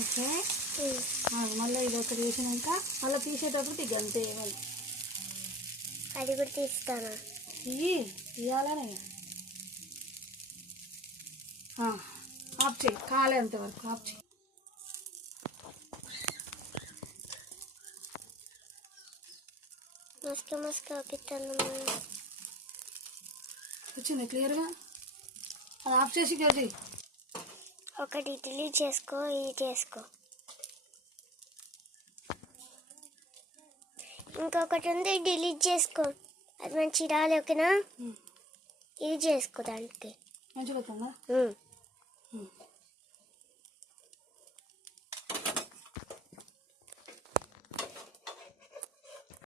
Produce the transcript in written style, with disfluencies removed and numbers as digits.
okay మళ్ళీ ఇది ఒకటి వేసినాక మళ్ళీ తీసేటప్పుడు తీగ అంతే మళ్ళీ అది కూడా తీస్తాను ఇవ్వాలనే ఆఫ్ చేయి కాలేంత వరకు ఆఫ్ చేయి మస్తు ఆపిస్తాను వచ్చింది క్లియర్గా అది ఆఫ్ చేసి గది ఒకటి డిలీట్ చేసుకో ఇది చేసుకో ఇంకొకటి ఉంది డిలీట్ చేసుకో అది మంచి రాలే ఓకేనా ఇది చేసుకో దానికి మంచిగా వస్తుందా